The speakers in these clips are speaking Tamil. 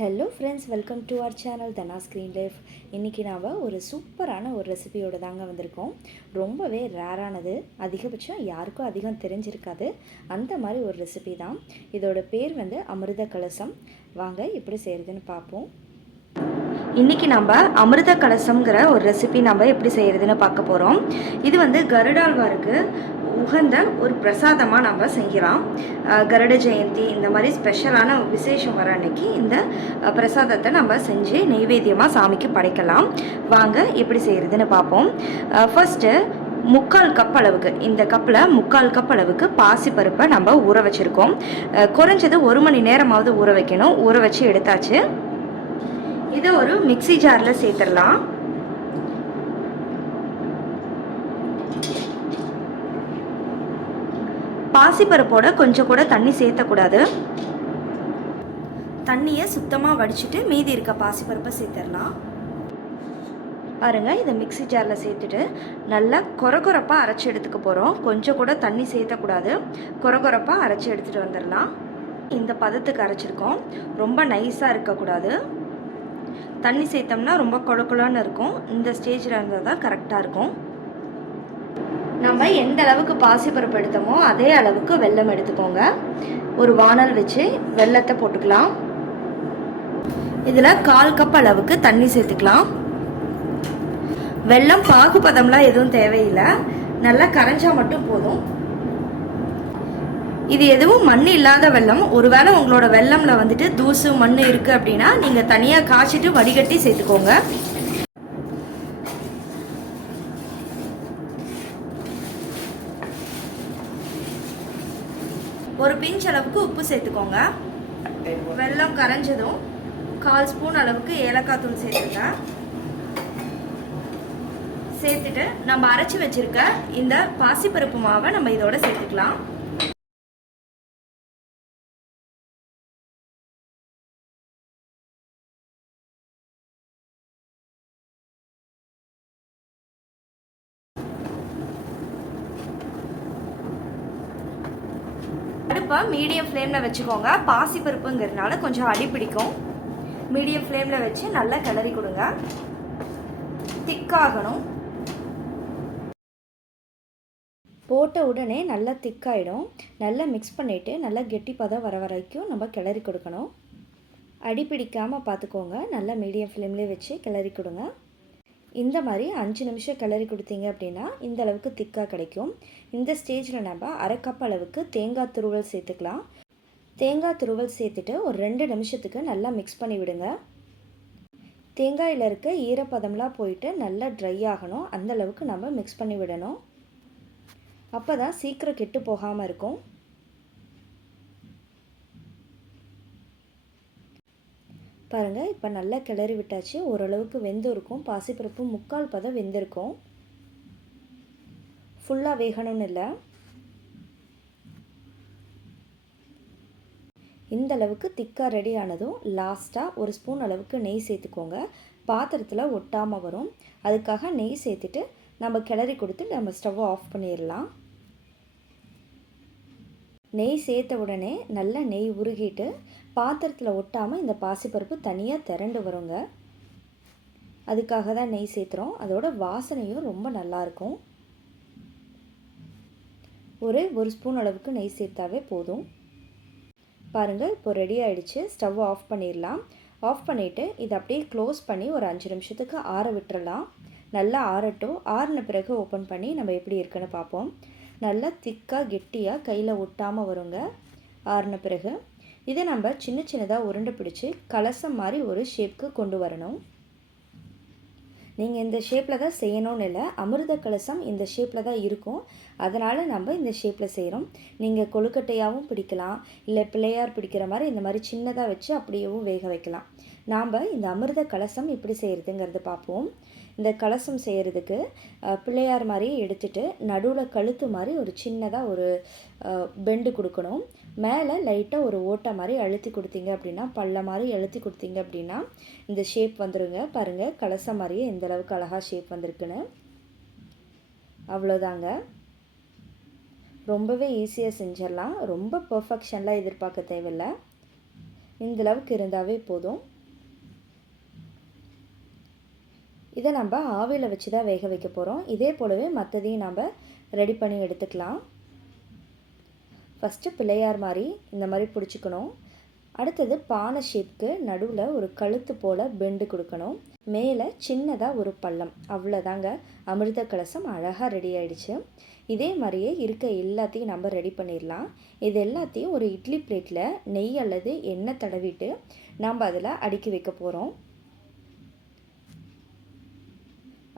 Hello friends, welcome to our channel தனா ஸ்க்ரீன் லைஃப். இன்றைக்கி நாம் ஒரு சூப்பரான ஒரு ரெசிபியோடு தாங்க வந்திருக்கோம். ரொம்பவே ரேரானது, அதிகபட்சம் யாருக்கும் அதிகம் தெரிஞ்சிருக்காது. அந்த மாதிரி ஒரு ரெசிபி தான். இதோட பேர் அமிர்த கலசம். வாங்க எப்படி செய்கிறதுன்னு பார்ப்போம். இன்றைக்கி நம்ம அமிர்த கலசம்ங்கிற ஒரு ரெசிபி நம்ம எப்படி செய்கிறதுன்னு பார்க்க போகிறோம். இது கருடாழ்வாருக்கு உகந்த ஒரு பிரசாதமாக நம்ம செய்யலாம். கருட ஜெயந்தி இந்த மாதிரி ஸ்பெஷலான விசேஷம் வர அன்னைக்கு இந்த பிரசாதத்தை நம்ம செஞ்சு நெய்வேத்தியமாக சாமிக்கு படைக்கலாம். வாங்க எப்படி செய்கிறதுன்னு பார்ப்போம். ஃபர்ஸ்ட்டு 3/4 கப் அளவுக்கு, இந்த கப்பில் 3/4 கப் அளவுக்கு பாசிப்பருப்பை நம்ம ஊற வச்சுருக்கோம். குறைஞ்சது 1 மணி நேரமாவது ஊற வைக்கணும். ஊற வச்சு எடுத்தாச்சு. இதை ஒரு மிக்சி ஜாரில் சேர்த்துடலாம். பாசிப்பருப்போட கொஞ்சம் கூட தண்ணி சேர்த்தக்கூடாது. தண்ணியை சுத்தமாக வடிச்சிட்டு மீதி இருக்க பாசிப்பருப்பை சேர்த்துடலாம். பாருங்கள், இதை மிக்சி ஜாரில் சேர்த்துட்டு நல்லா கொரகொரப்பாக அரைச்சி எடுத்துக்க போகிறோம். கொஞ்சம் கூட தண்ணி சேர்த்தக்கூடாது. கொரகொரப்பாக அரைச்சி எடுத்துகிட்டு வந்துடலாம். இந்த பதத்துக்கு அரைச்சிருக்கோம். ரொம்ப நைஸாக இருக்கக்கூடாது. தண்ணி சேர்த்தோம்னா ரொம்ப கொழக்கொழன்னு இருக்கும். இந்த ஸ்டேஜில் இருந்தால் தான் கரெக்டாக இருக்கும். நம்ம எந்த அளவுக்கு பாசிப்பருப்பு எடுத்தோமோ அதே அளவுக்கு வெல்லம் எடுத்துக்கோங்க. ஒரு வானல் வச்சு வெல்லத்தை போட்டுக்கலாம். இதில் 1/4 கப் அளவுக்கு தண்ணி சேர்த்துக்கலாம். வெல்லம் பாகுபதம்லாம் எதுவும் தேவையில்லை, நல்லா கரைஞ்சா மட்டும் போதும். இது எதுவும் மண் இல்லாத வெல்லம். ஒருவேளை உங்களோட வெல்லம்ல தூசு மண் இருக்கு அப்படின்னா நீங்க தனியா காய்ச்சிட்டு வடிகட்டி சேர்த்துக்கோங்க. ஒரு பிஞ்ச் அளவுக்கு உப்பு சேர்த்துக்கோங்க. வெல்லம் கரைஞ்சதும் 1/4 ஸ்பூன் அளவுக்கு ஏலக்காய் தூள் சேர்த்துங்க. சேர்த்துட்டு நம்ம அரைச்சி வச்சிருக்க இந்த பாசிப்பருப்பு மாவை நம்ம இதோட சேர்த்துக்கலாம். அடுப்பை மீடியம் ஃப்ளேமில் வச்சுக்கோங்க. பாசிப்பருப்புங்கிறதுனால கொஞ்சம் அடி பிடிக்கும். மீடியம் ஃப்ளேமில் வச்சு நல்லா கிளறி கொடுங்க. திக்காகணும். போட்ட உடனே நல்லா திக்காயிடும். நல்லா மிக்ஸ் பண்ணிவிட்டு நல்லா கெட்டி பதம் வர வரைக்கும் நம்ம கிளறி கொடுக்கணும். அடி பிடிக்காமல் பார்த்துக்கோங்க. நல்லா மீடியம் ஃப்ளேம்லேயே வச்சு கிளறி கொடுங்க. இந்த மாதிரி 5 நிமிஷம் கிளறி கொடுத்தீங்க அப்படின்னா இந்த அளவுக்கு திக்காக கிடைக்கும். இந்த ஸ்டேஜில் நம்ம 1/2 கப் அளவுக்கு தேங்காய் துருவல் சேர்த்துக்கலாம். தேங்காய் துருவல் சேர்த்துட்டு ஒரு 2 நிமிஷத்துக்கு நல்லா மிக்ஸ் பண்ணி விடுங்க. தேங்காயில் இருக்க ஈரப்பதம்லாம் போயிட்டு நல்லா ட்ரை ஆகணும். அந்த அளவுக்கு நம்ம மிக்ஸ் பண்ணி விடணும். அப்போ தான் சீக்கிரம் கெட்டு போகாமல் இருக்கும். பாருங்கள், இப்போ நல்லா கிளறி விட்டாச்சு. ஓரளவுக்கு வெந்து இருக்கும். பாசிப்பருப்பு 3/4 பதம் வெந்திருக்கும். ஃபுல்லாக வேகணும்னு இல்லை. இந்த அளவுக்கு திக்காக ரெடி ஆனதும் லாஸ்ட்டாக 1 ஸ்பூன் அளவுக்கு நெய் சேர்த்துக்கோங்க. பாத்திரத்தில் ஒட்டாமல் வரும். அதுக்காக நெய் சேர்த்துட்டு நம்ம கிளறி கொடுத்து நம்ம ஸ்டவ்வை ஆஃப் பண்ணிடலாம். நெய் சேர்த்த உடனே நல்லா நெய் உருகிட்டு பாத்திரத்தில் ஒட்டாமல் இந்த பாசிப்பருப்பு தனியாக திரண்டு வருங்க. அதுக்காக தான் நெய் சேர்த்துறோம். அதோட வாசனையும் ரொம்ப நல்லாயிருக்கும். ஒரு ஸ்பூன் அளவுக்கு நெய் சேர்த்தாவே போதும். பாருங்கள், இப்போ ரெடி ஆகிடுச்சு. ஸ்டவ் ஆஃப் பண்ணிடலாம். ஆஃப் பண்ணிவிட்டு இதை அப்படியே க்ளோஸ் பண்ணி ஒரு 5 நிமிஷத்துக்கு ஆற விட்டுறலாம். நல்லா ஆறட்டும். ஆறின பிறகு ஓப்பன் பண்ணி நம்ம எப்படி இருக்குன்னு பார்ப்போம். நல்லா திக்காக கெட்டியாக கையில் ஒட்டாமல் வருங்க ஆறின பிறகு. இதை நம்ம சின்ன சின்னதாக உருண்டை பிடிச்சி கலசம் மாதிரி ஒரு ஷேப்புக்கு கொண்டு வரணும். நீங்கள் இந்த ஷேப்பில் தான் செய்யணும்னு இல்லை, அமிர்த கலசம் இந்த ஷேப்பில் தான் இருக்கும். அதனால் நம்ம இந்த ஷேப்பில் செய்கிறோம். நீங்கள் கொழுக்கட்டையாகவும் பிடிக்கலாம், இல்லை பிள்ளையார் பிடிக்கிற மாதிரி இந்த மாதிரி சின்னதாக வச்சு அப்படியேவும் வேக வைக்கலாம். நாம் இந்த அமிர்த கலசம் எப்படி செய்கிறதுங்கிறது பார்ப்போம். இந்த கலசம் செய்கிறதுக்கு பிள்ளையார் மாதிரி எடுத்துகிட்டு நடுவில் கழுத்து மாதிரி ஒரு சின்னதாக ஒரு பெண்டு கொடுக்கணும். மேலே லைட்டாக ஒரு ஓட்டை மாதிரி அழுத்தி கொடுத்தீங்க அப்படின்னா, பல்ல மாதிரி அழுத்தி கொடுத்தீங்க அப்படின்னா இந்த ஷேப் வந்துடுங்க. பாருங்கள், கலசம் மாதிரியே இந்த அளவுக்கு அழகாக ஷேப் வந்திருக்குன்னு. அவ்வளோதாங்க. ரொம்பவே ஈஸியாக செஞ்சிடலாம். ரொம்ப பர்ஃபெக்ஷன்லாம் எதிர்பார்க்க தேவையில்லை. இந்தளவுக்கு இருந்தாவே போதும். இதை நம்ம ஆவியில் வச்சு தான் வேக வைக்க போகிறோம். இதே போலவே மற்றதையும் நம்ம ரெடி பண்ணி எடுத்துக்கலாம். ஃபஸ்ட்டு பிள்ளையார் மாதிரி இந்த மாதிரி பிடிச்சிக்கணும். அடுத்தது பானை ஷேப்புக்கு நடுவில் ஒரு கழுத்து போல் பெண்டு கொடுக்கணும். மேலே சின்னதாக ஒரு பள்ளம். அவ்வளோதாங்க, அமிர்த கலசம் அழகாக ரெடி ஆகிடுச்சு. இதே மாதிரியே இருக்க எல்லாத்தையும் நம்ம ரெடி பண்ணிடலாம். இது எல்லாத்தையும் ஒரு இட்லி பிளேட்டில் நெய் அல்லது எண்ணெய் தடவிட்டு நம்ம அதில் அடுக்கி வைக்க போகிறோம்.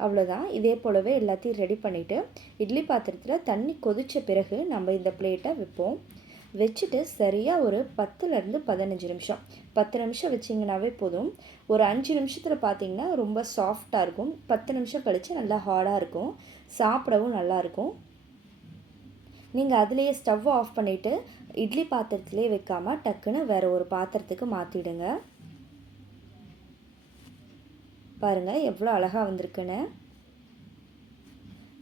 அவ்வளோதான். இதே போலவே எல்லாத்தையும் ரெடி பண்ணிவிட்டு இட்லி பாத்திரத்தில் தண்ணி கொதித்த பிறகு நம்ம இந்த பிளேட்டை வைப்போம். வச்சுட்டு சரியாக ஒரு 10லேருந்து 15 நிமிஷம் 10 நிமிஷம் வச்சிங்கனாவே போதும். ஒரு 5 நிமிஷத்தில் பார்த்திங்கன்னா ரொம்ப சாஃப்டாக இருக்கும். 10 நிமிஷம் கழித்து நல்லா ஹார்டாக இருக்கும். சாப்பிடவும் நல்லாயிருக்கும். நீங்கள் அதுலேயே ஸ்டவ் ஆஃப் பண்ணிவிட்டு இட்லி பாத்திரத்துலேயே வைக்காமல் டக்குன்னு வேறு ஒரு பாத்திரத்துக்கு மாற்றிடுங்க. பாருங்கள் எவ்வளோ அழகாக வந்திருக்குன்னு.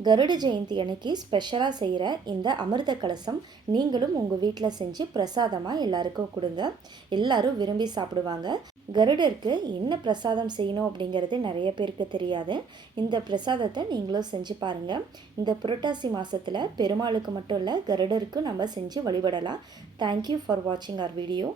கருட ஜெயந்தி அன்னைக்கு ஸ்பெஷலாக செய்கிற இந்த அமிர்த கலசம் நீங்களும் உங்கள் வீட்டில் செஞ்சு பிரசாதமாக எல்லாருக்கும் கொடுங்க. எல்லோரும் விரும்பி சாப்பிடுவாங்க. கருடருக்கு என்ன பிரசாதம் செய்யணும் அப்படிங்கிறது நிறைய பேருக்கு தெரியாது. இந்த பிரசாதத்தை நீங்களும் செஞ்சு பாருங்கள். இந்த புரட்டாசி மாதத்தில் பெருமாளுக்கு மட்டும் இல்லை, கருடருக்கு நம்ம செஞ்சு வழிபடலாம். தேங்க்யூ ஃபார் வாட்சிங் அவர் வீடியோ.